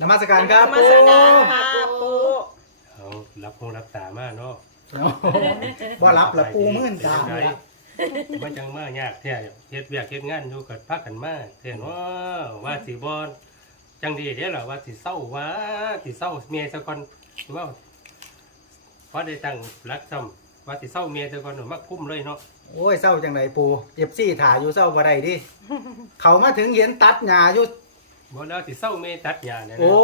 นมัสการครับนมัสการค่ะปูเอารับคงรับตามาเนาะโอ้โหบ่รับละปูมื่นตามเป็นเลยจังไดมันจังมายากแท้เฮ็ดเวียกเฮ็ดงานอยู่กับพักกันมาเห็นว่าว่าสิบ่จังดีเด้อล่ะว่าสิเศร้าว่าสิเศร้าเมียซะก่อนว่าพอได้ตั้งรักซ้ำว่าสิเศร้าเมียซะก่อนมักพุ่มเลยเนาะโอ้ยเศร้าจังไดปูเอฟซี่ถ่ายอยู่เศร้าบ่ได้ดิเขามาถึงเห็นตัดหญ้าอยู่ บ่แล้วสิเศร้าเมียตัดหญ้าเนี่ยนะโอ้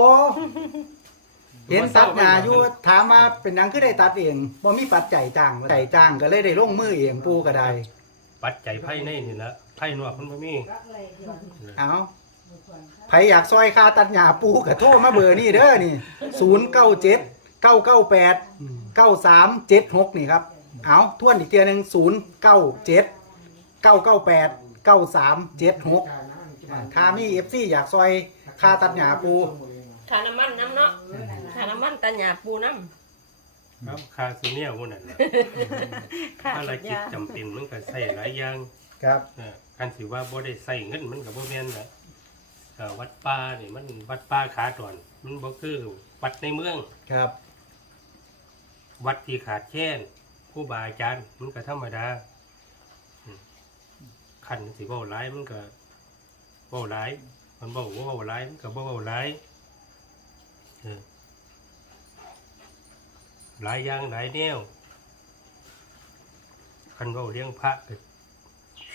เห็นตัดหญ้าอยู่ถามมาเป็นหยังคือได้ตัดเองบ่มีปัจจัยจ้างปัจจัยจ้างก็เลยได้ลงมือเองปูก็ได้ ปัจจัยภายในนี่ละภายนอกมันบ่มีเอาใครอยากซอยค่าตัดหญ้าปูก็โทรมาเบอร์นี่เด้อนี่097 998 9376 นี่ครับ เอาทวนอีกเทียหนึง097 998 9376 อ่าถ้ามี FC อยากซอยค่าตัดหญ้าปูขาน้ำมันน้ำเนาะขาน้ำมันตาหยาปูน้ครับค่าซีเนียร์พวกนั้นน่ะำขาภารสัญกิจญาจำเป็นมันก็ใช้หลายอย่างครับเอ่อการสิว่าบ่ได้ใส่เงินมันก็บ่แม่นละเอ่อวัดป่านี่มันวัดป่าขาดอนมันบ่คือวัดในเมือง ครับวัดที่ขาดแคลนครูบาอาจารย์มันก็ธรรมดาอืมคันสิเว้าหลายมันก็ เว้าหลายมันบ่เว้าหลายมันก็บ่เว้าหลายเออหลายอย่างหลายแนวคันเว้าเลี้ยงพระก็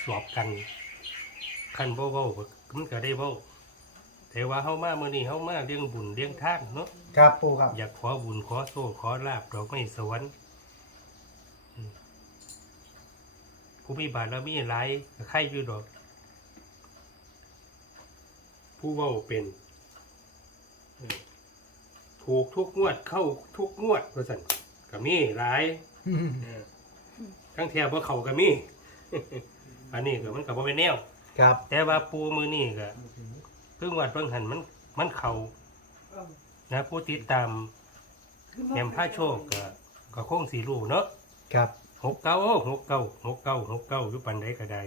สอบกันคันบ่เว้าก็มันก็ได้เว้าแต่ว่าเฮามามื้อนี้เฮามาเลี้ยงบุญเลี้ยงทานเนาะครับปูครับ อยากขอบุญขอโซ่ขอลาบดอกไม้สวรรค์อืมผู้มีบารมีหลายก็ใครอยู่ดอก ผู้เว้าเป็นเออถูกทุกงวดเข้าทุกงวดว่าสั่นก็มีหลายเออทั้งเทียบ่เข้าก็มีอันนี้ก็มันก็บ่เป็นแนวครับ แต่ว่าปูมือนี่ก็เพิ่งวัดเพิ่งหันมันมันเขานะ ผู้ติดตามแหมผ้าโชคก็ก็คงสีรู้เนาะครับหกเก้าหกเก้าหกเก้าหกเก้าอยู่ปันใดก็ได้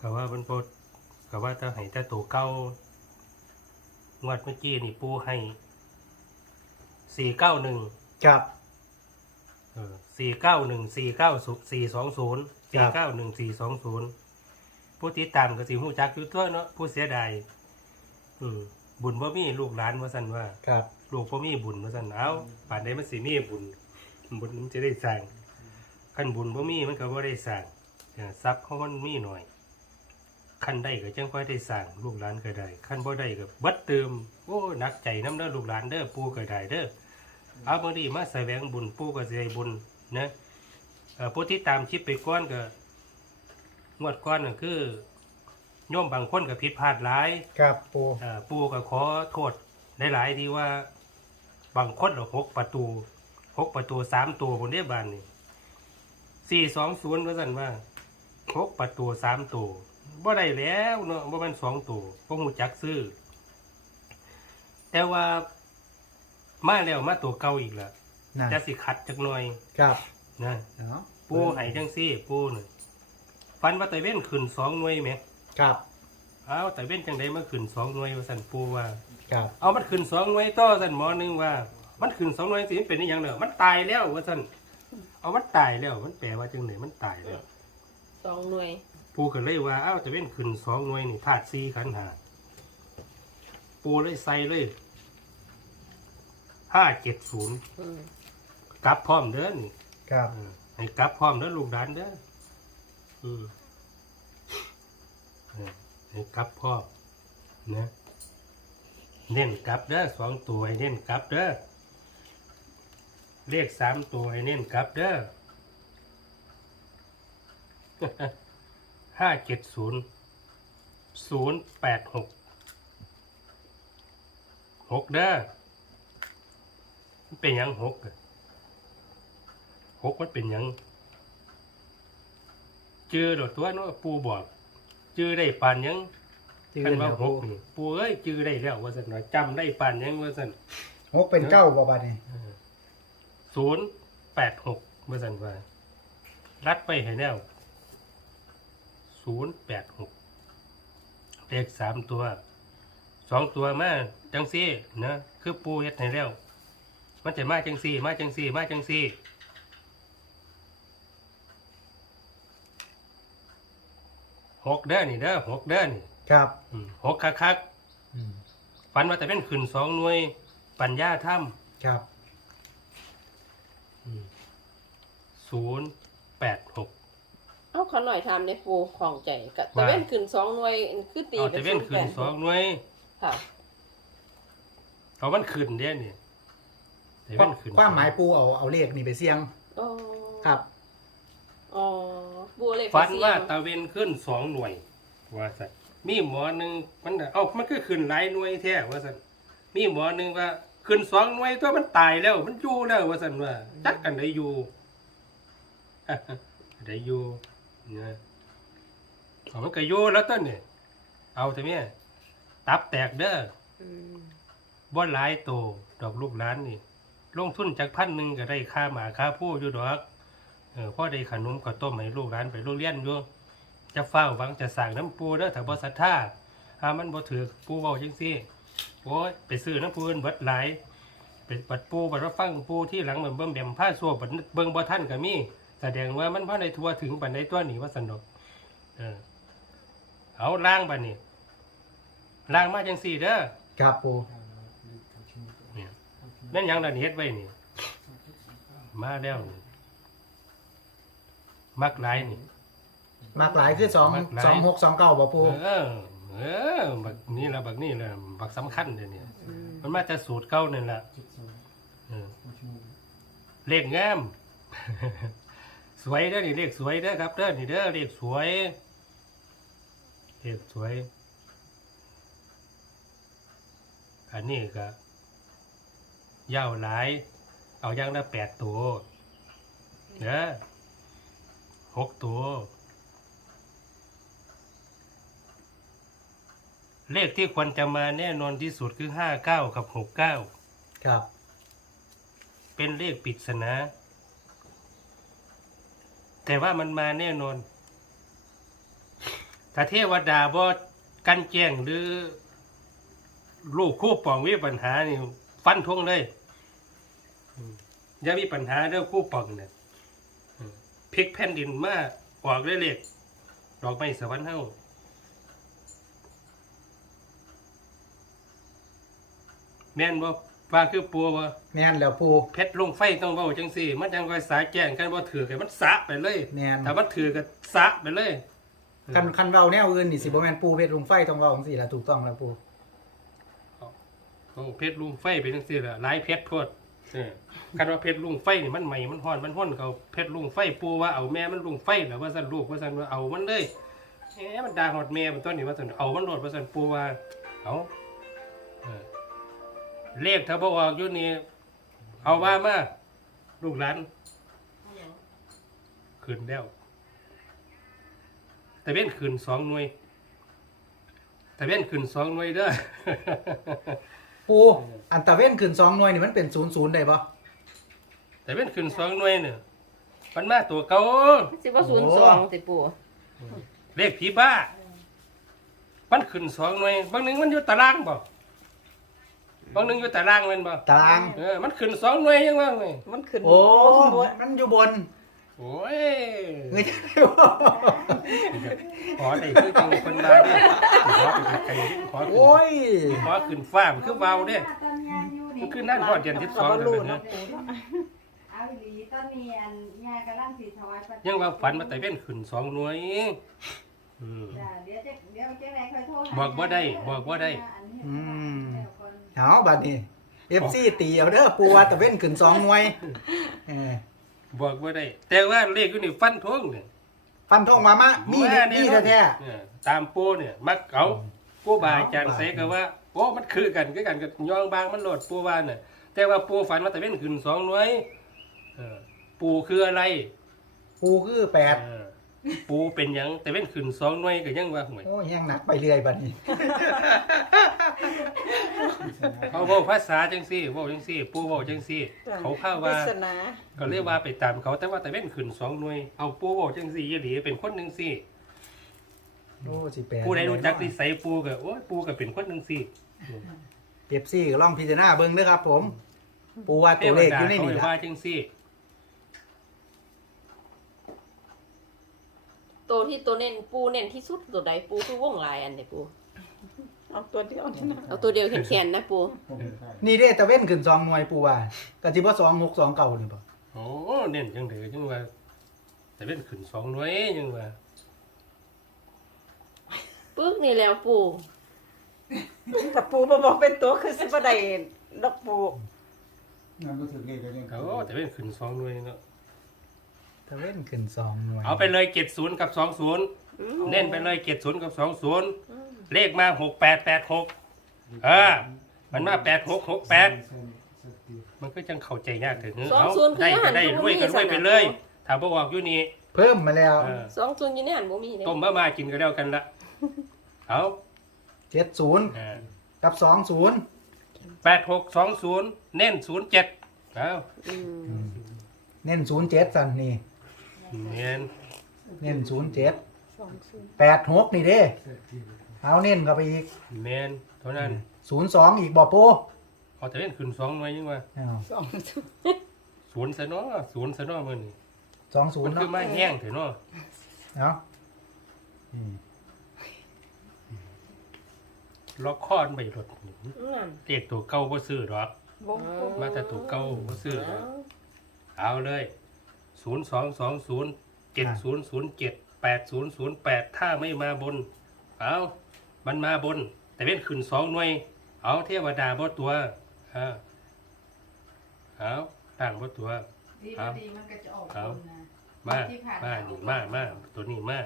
ก็ว่ามันโปด ก็ว่าถ้าให้ถ้าตัวเก้างวดเมื่อกี้นี่ปูให้สี่เก้าหนึ่งครับสี่เก้าหนึ่งสี่เก้าสี่สองศูนย์สี่เก้าหนึ่งสี่สองศูนย์ผู้ติดตามก็สิหูจักอยู่ตัวเนาะผู้เสียดายอืมบุญบ่มีลูกหลานว่าสันว่า ครับ ลูกบ่มีบุญว่าสันเอาป่านใดมันสิมีบุญ บุญมันจะได้สร้างคันบุญบ่มีมันก็บ่ได้สร้างเออทรัพย์ของมันมีหน่อย คันได้ก็จังค่อยได้สร้างลูกหลานก็ได้คันบ่ได้ก็เบัดเติมโอ้หนักใจน้ำเด้อลูกหลานเด้อปู่ก็ได้เด้อเอาบางทีมาแสวงบุญปู่ก็สิได้บุญนะเอ่อผู้ที่ตามคลิปไปก่อนก็งวดก่อนก็คือโยมบางคนก็ผิดพลาดหลายครับปูเอ่อปู่ก็ขอโทษหลายๆที่ว่า บางคนเอาหกประตูหกประตูสามตัวคนเดียบานนี่สี่สองศูนย์ว่าสั่นว่าหกประตูสามตัว บ่ได้แล้วเนาะบ่แมันสองตัวบ่หูจักซื้อ แต่ว่ามาแล้วมาตัวเก่าอีกแล้วนั่นจะสิขัดจักหน่อยครับนะเนาะปูให้จังซี่ ปูน่ะฟันว่าตะเว้นขึ้นสองหน่วยไหมครับอ้าวตะเว้นจังไดมาขึ้นสองหน่วยว่าสั่นปูว่าครับ เอามันขึ้นสองหน่วยต่อสันหมอหนึงว่า มันขึ้นสองหน่วยสิมันเป็นอหย่างเนอะมันตายแล้วว่าสันเอามันตายแล้ว มันแปลว่าจังไหนมันตายแล้ว สองหน่วย ปูก็เลยว่าอ้าวแต่เป็นขึ้นสองหน่วยนี่ธาตุซีขันธ์หาปูเลยใส่เลยห้าเจ็ดศูนย์อืมกลับพร้อมเด้อนี่ครับเออให้กลับพร้อมเด้อลูกหลานเด้ออืมเออให้กลับพร้อมนะเน้นกลับเด้อสองตัวให้เน้นกลับเด้อเลขสามตัวให้เน้นกลับเด้อ ห้าเจ็ดศูนย์ศูนย์แปดหกหกเด้อมันเป็นหยังหกอะหกมันเป็นหยังจื้อโดดตัวเนาะปูบอกจื้อได้ปานหยังชื่อคันว่าแล้วหปูกนี่ปูเอ้ยจื้อได้แล้วว่าสันหน่อยจำได้ปานหยังว่าสันหกเป็นเก้าบ่บัดนี้ศูนย์แปดหกเมื่อสันว่ารัดไปให้แนว ศูนย์แปดหกเลขสามตัวสองตัวมาจังซี่นะคือปูเฮ็ดให้แล้วมันจะมาจังซี่มาจังซี่มาจังซี่หกเด้อนี่เด้อหกเด้อนี่ครับอืมหกคักคักอืมๆฝันว่าแต่เป็นขึ้นสองหน่วย ปัญญาถ้ครับำศูนย์แปดหก เอาขอหน่อยทำในปูของใจกับว่าตะเว้นขึ้นสองหน่วยคือตีเอาเป็แต่นเป็นศูนย์ขึ้แปนดสองหน่วยค่ะเอามันขึ้นเด้นี่แต่เป็นขึ้นความหมายปูเอาเอาเลขนี่ไปเสี่ยงอ๋อครับอ๋อบัวเล็กฝันว่าเสียงตะเวนขึ้นสองหน่วย ว่าสันมีหมอหนึ่งมันน่ะเอ้ามันก็ขึ้นหลายหน่วยแท้ว่าสันมีหมอหนึ่งว่าขึ้นสองหน่วยตัวมันตายแล้ว มันอยู่แล้วว่าสันว่าจักกันได้อยู่ได้อยู่ เนี่ยเอามันก็อยู่แล้วต้นเนี่ยเอาแต่เนี้ยตับแตกเด้ออืมบ่หลายโตดอกลูกหลานนี่ ลงทุนจากพันหนึ่งก็ได้ค่าหมาค่าผู้อยู่ดอกเออพ่อได้ขนมข้าวต้มให้ลูกหลานไปโรงเรียนอยู่จะเฝ้าหวังจะสั่งน้ำปูเด้อถ้าบ่ศรัทธาหามันบ่ถือปูเว้าจังซี่โอ้ยไปซื้อน้ำปูอื่นเบิดหลายไปปัดปูปัดว่าฟังปูที่หลังเหมือนเบิ่มแบมผ้าซัวบัดเบิ่งบ่ทันก็มี แสดงว่ามันบ่ได้ทั่วถึงปานใดตัวนี้ว่าสนุกเออเอาล้างบัดนี้ล้างมาจังซี่เด้อครับปูเนี่ยแม่นหยังดันเฮ็ดไว้นี่มาแล้วนี่มักหลายนี่ มากหลายคือสองมากหลาย สองหกสองเก้าบ่ปูเออ เออบักนี่ละบักนี่ละบักสำคัญเดี๋ยวนี้อืมมันมาจากสูตรเก่านั่นล่ะเออเลขงาม สวยเด้อนี่เลขสวยเด้อครับเด้อนี่เด้อเลขสวยเลขสวยอันนี้ก็ยาวหลาย เอาอย่างละแปดตัวเด้อหกตัว เลขที่ควรจะมาแน่นอนที่สุดคือห้าเก้ากับหกเก้าครับ เป็นเลขปริศนา แต่ว่ามันมาแน่นอน ถ้าเทวดาบ่กันแจ้งหรือลูกคู่ป่องวิปัญหานี่ฟันทงเลยอย่ามีปัญหาเรื่องคู่ป่องเนี่ยพลิกแผ่นดินมาออกเลยเลขดอกไม้สวรรค์เฮาแม่นบ่ ว่าคือปัวบ่แม่นแล้วปูเพชรลงไฟต้องเว้าจังซี่ มันจังค่อยสาแจ้งกันบ่ถือกันมันสะไปเลยแม่นแต่มันถือกันสะไปเลย คันคันเว้าแนวอื่นนี่สิบ่แม่นปูเพชรลุงไฟต้องเว้าจังซี่ล่ะถูกต้องแล้วปูโอ้เพชรลุงไฟเป็นจังซี่ล่ะหลายเพชรโพดเออคันว่าเพชรลุงไฟนี่มันใหม่มันฮ้อนมันฮ้อนเขาเพชรลุงไฟปูว่าเอาแม่มันลุงไฟแล้วว่าซั่นลูกว่าซั่นว่าเอามันเลยแหมมันด่าฮอดแม่มันต้นนี่ว่าซั่นเอามันโลดว่าซั่นปูว่าเอาเออ เลขถ้าบ่ออกอยู่นี่เอาว่ามาลูกหลานขึ้นแล้ว แต่เว้นขึ้นสองหน่วย แต่เว้นขึ้นสองหน่วยเด้อ ปูอันตะเว้นขึ้นสองหน่วยนี่มันเป็น00ได้บ่แต่เว้นขึ้นสองหน่วยเนี่ยมันมาตัวเก่าสิว่าศูนย์สองสิปูเลขผีบ้า มันขึ้นสองหน่วยบางหนึ่งมันอยู่ตารางบ่ บางหนึ่งอยู่ตารางแมันบ่ตาราง เออมันขึ้นสองหน่วยยังว่าไงมันขึ้นโอ้บนมันอยู่บนโอ้ยเงยขอได้คือจังคนมาเด้ขอไปไกลๆขอขึ้นโอ้ยขอขึ้นฟ้ามันคือเบาเด้มันคือนั่นพอดเดือนที่สองแล้วเนี่ยเอาอีหลีตอนนี้อันยายกำลังสิถวายปัจจัยังว่าฝันมาแต่เว้นขึ้นสองหน่วยอืม จ้ะเดี๋ยวจะเดี๋ยวจะไหนค่อยโทรหาบอกบ่ได้บอกบ่ได้อืม เอาบัดนี้ FC ตีเอาเด้อปูว่าตะเว้นขึ้นสองหน่วยเออบอกว่าได้ แต่ว่าเลขอยู่นี่ฟันทงเนี่ยฟันทงมามามีามีน่นอนแท้เนี่ยตามปูเนี่ย มักเอาปูบาอาจารย์เสกว่าโอ้มันคือกันคือกันกับยองบางมันโหลดปูว่าเนี่ยแต่ว่าปูฝันว่าแต่เว้นขึ้นสองหน่วยเออปูคืออะไรๆปูคือแปด เออ ปูเป็นหยังแต่เว้นขึ้นสองหน่วยก็ยังว่าห่วยโอ้ยยังหนักไปเรื่อยบัดนี้ เขาบอกภาษาจังซี่เว่าจังซี่ ปูเว่าจังซี่ เขาเข้าว่า ปริศนาก็เรียกว่าไปตามเขาแต่ว่าแต่เว้นขึ้นสองหน่วยเอาปูเว่าจังซี่ยี่หลีเป็นคนหนึ่งซี่โอ้สิแปดผู้ใดรู้จักนิสัยปูก็โอ้ยปูก็เป็นคนหนึ่งสิเอฟซีก็ลองพิจารณาเบิ่งเด้อครับ ผม ปูว่าเทตัววเลขอดายู่ในเขานี่ให้ละว่าจังซี่ ตัวที่ตัวเน้นปูเน้นที่สุดตัวใดปูคือวงลายอันเดียปูเอาตัวเดียวนี่นะเอาตัวเดียวแขนๆนะปูนี่เด้ตะเว้นขึ้นสองหน่วยปูว่าก็สิบ่สองหกสองเก่านี่บ่โอ้เน้นจังเด้อจังว่าแต่เป็นขึ้นสองหน่วยจังว่าปึ๊กนี่แล้วปูแต่ปูบ่บอกเป็นตัวคือสิบ่ได้ดอกปู งานรู้สึกเลขก็ยังโอ้แต่เป็นขึ้นสองหน่วยเนาะ ตะเว้นขึ้นสองหน่วยเอาไปเลย70กับ20เน้นไปเลย70กับ20เลขมา6886เออมันมา8668มันก็จังเข้าใจยากถึงสองเอาศูนย์คือได้อาก็หารได้รวยก็รวยไปเลยถ้าบ่ออกอยู่นี่เพิ่มมาแล้วเออสองศูนย์อยู่ในหันบ่มีเลยต้มมามากินก็แล้วกันละเอาเจ็ดศูนย์กับสองศูนย์แปดหกสองศูนย์เน้นศูนย์เจ็ดเอาอืมเน้นศูนย์เจ็ดสันนี่ เน้นเน้นศูนย์เจ็ดแปดหกนี่เด้เอาเน้นเข้าไปอีกเน้นเท่านั้นศูนย์สองอีกบ่ปูเอาแต่เล่นขึ้นสองหน่อยยังว่าเอาสองศูนย์ซะเนาะศูนย์ซะเนาะมื้อนี้สองศูมันนย์คือเนาะมาแห้งเถอะเนาะเอาอืมล็อกคอดไม่หลดนั่นเรียกตัวเก่าบ่ซื้อหรอกวงปูมาแต่ตัวเก่าบ่ซื้อหรอกเอาเลย ศูนย์สองสองศูนย์เจ็ดศูนย์ศูนย์เจ็ดแปดศูนย์ศูนย์แปดถ้าไม่มาบน เอามันมาบน แต่เป็นขึ้นสองหน่วย เอาเทวดาบ่ตัวเอาเอาต่างบ่ตัว ดีครับดีมันก็จะออกครับคนนะมาที่ผ่านมามานี่มามาตัวนี้มา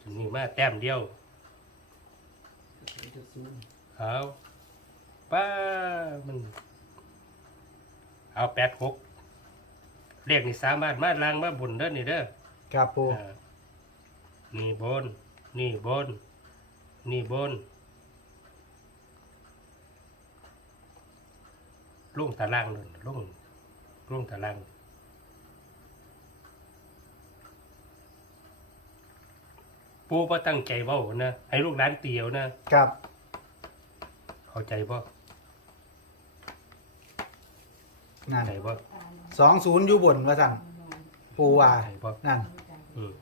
ตัวนี้มาแต้มเดียวเอาป้ามัน เอาแปดหก เลขนี่สามารถมาล้างมาบนเด้อนี่เด้อครับปูอ่านี่บน นี่บน นี่บนลงตารางเลยลงลงตาราง ปูบ่ตั้งใจเว้านะให้ลูกหลานเตียวนะ ครับเข้าใจบ่นั่นเข้าใจบ่ สองศูนย์อยู่บนว่าสั่นปูว่าเข้าใจบ่นั่นอืม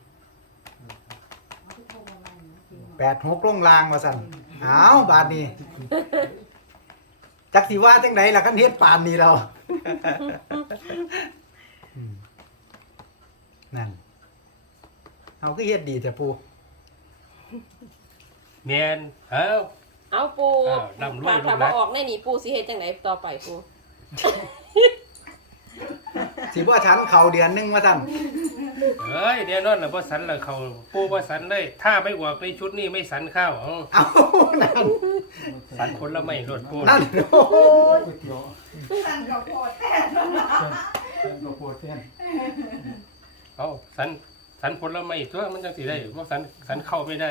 แปดหกลงลางว่าสั่นเอาบาทนี้ จักสิว่าจังไดล่ะคันเฮ็ดปานนี้เราอืมนั่นเอาก็เฮ็ดดีแต่ปูแม่นเอ้า เอาปูอ้าวร่ำรวยถ้าลูกหลานถ้าบ่ออกในนี่ปูสิเฮ็ดจังไดต่อไปปู สิว่าฉันเขาเดือนหนึงว่าสั่นเอ้ยเดี๋ยวนอนแล้วบ่สันแล้วเขาปูบ่สันเลย ถ้าไม่ออกในชุดนี้ไม่สันข้าวเอาเอานั่นสันคนละไม่รถปูนั่นโอ้ยก๋วยเตี๋ยวสั่งกับโพดแต่เส้นข้าวโพดเส้นเอาสันสันผลไม้ตัวมันจังสิได้บ่สันสันเข้าไม่ได้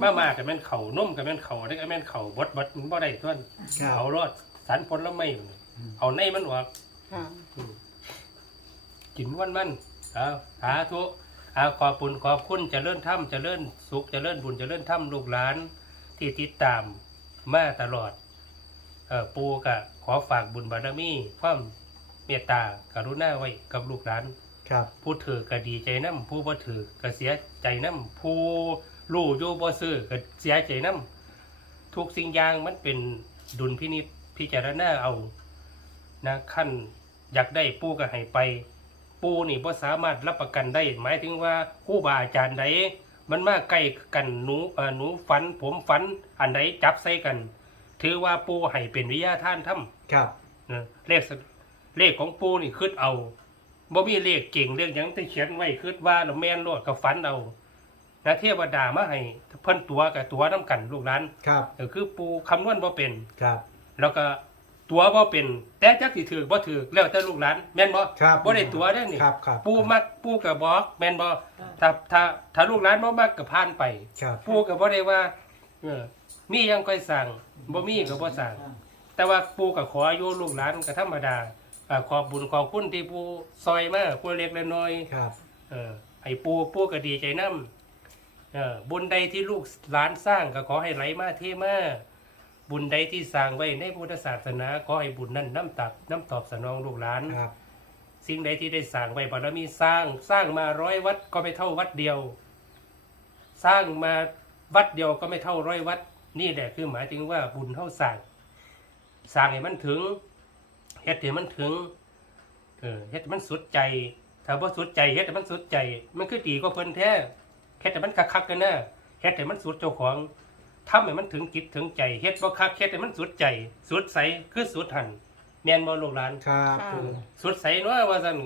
มามาก็แม่นเข้านมก็แม่นเข้าได้ก็แม่นเข้าบดบดมันบ่ได้ตัวครับเอารอดสันผลไม้เอาในมันออก ค่ะ กินวันมันเอาสาธุอาขอบคุญขอบคุณเจริญธรรมเจริญสุขเจริญบุญเจริญธรรมลูกหลาน ที่ติดตามมาตลอดเออปูกะขอฝากบุญบารมีความเมตตากรุณาไว้กับลูกหลานครับผู้ถือก็ดีใจน้ำผู้บ่ถือก็เสียใจน้ำผู้รู้อยู่บ่ซื้อก็เสียใจน้ำทุกสิ่งอย่างมันเป็นดุลพินิจพิจารณาเอานะขั้นอยากได้ปูก็ให้ไป ปูนี่บ่สามารถรับประกันได้ หมายถึงว่าครูบาอาจารย์ใดมันมาใกล้กันหนูเอ่อหนูฝัน ผมฝัน อันใดจับใส่กัน ถือว่าปูให้เป็นวิทยาท่านถ้ำครับนะเลขสเลขของปูนี่คืดเอาบ่มีเลขเก่งเรื่องหยังที่เขียนไว้คืดว่าแล้วแม่นโลดกับฝันเอานะเทวดามาให้เพิ่นตัวกับตัวน้กันลูกหลานครับก็คือปูคำนวณบ่เป็นครับ แล้วก็ ตัวบ่เป็น แต่จักสิถือบ่ถือแล้วแต่ลูกหลานแม่นบ่ครับบ่ได้ตัวได้อนี่ครับครับ ปูมักปูก็บอกแม่นบ่ถ้าถ้าถ้าลูกหลานบ่มักก็ผ่านไป ครับปูก็บ่ได้ว่าเออมีหยังค่อยสั่งบ่มีก็บ่สั่ง แต่ว่าปูกับขออายุลูกหลานก็ธรรมดาอ่าขอบบุญขอบคุณที่ปูซอยมาผู้เล็กและน้อย ครับ เออให้ปูปูก็ดีใจน้ำเออบุญใดที่ลูกหลานสร้างก็ขอให้ไหลมาเทมา บุญใดที่สร้างไว้ในพุทธศาสนาขอให้บุญนั้นน้ำตับน้ำตอบสนองลูกหลานครับ สิ่งใดที่ได้สร้างไว้บารมีสร้างสร้างมาร้อยวัดก็ไม่เท่าวัดเดียว สร้างมาวัดเดียวก็ไม่เท่าร้อยวัด นี่แหละคือหมายถึงว่าบุญเท่าสร้างสร้างให้มันถึงเฮ็ดให้มันถึงเออเฮ็ดให้มันสุดใจถ้าบ่สุดใจเฮ็ดให้มันสุดใจ มันคือดีกว่าเพิ่นแท้เฮ็ดให้มันคักๆกันนะเฮ็ดให้มันสุดเจ้าของ ทำให้มันถึงจิตถึงใจเฮ็ดบ่คักเฮ็ดให้มันสุดใจ สุดใสคือสุดหันแม่นบ่ลูกหลานครับค่ะปูสุดใสเนาะว่าซั่น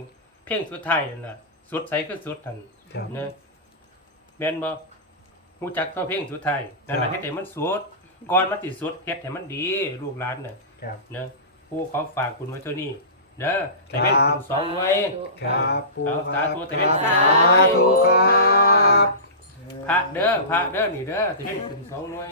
เพลงสุดท้ายนั่นน่ะ สุดใสคือสุดหันครับเนอะแม่นบ่ฮู้จักเท่าเพลงสุดท้ายนั่นล่ะครับ เฮ็ดให้มันสุดก่อนมันสิสุดเฮ็ดให้มันดีลูกหลานน่ะ ครับเนอะผู้ขอฝากคุณไว้เท่านี้เด้อแต่เป็นคุณสองหน่วยครับปูเอาคสารับธุแต่เป็น สาธุครับ พระเด้อพระเด้อนี่เด้อที่เป็นสองหน่วย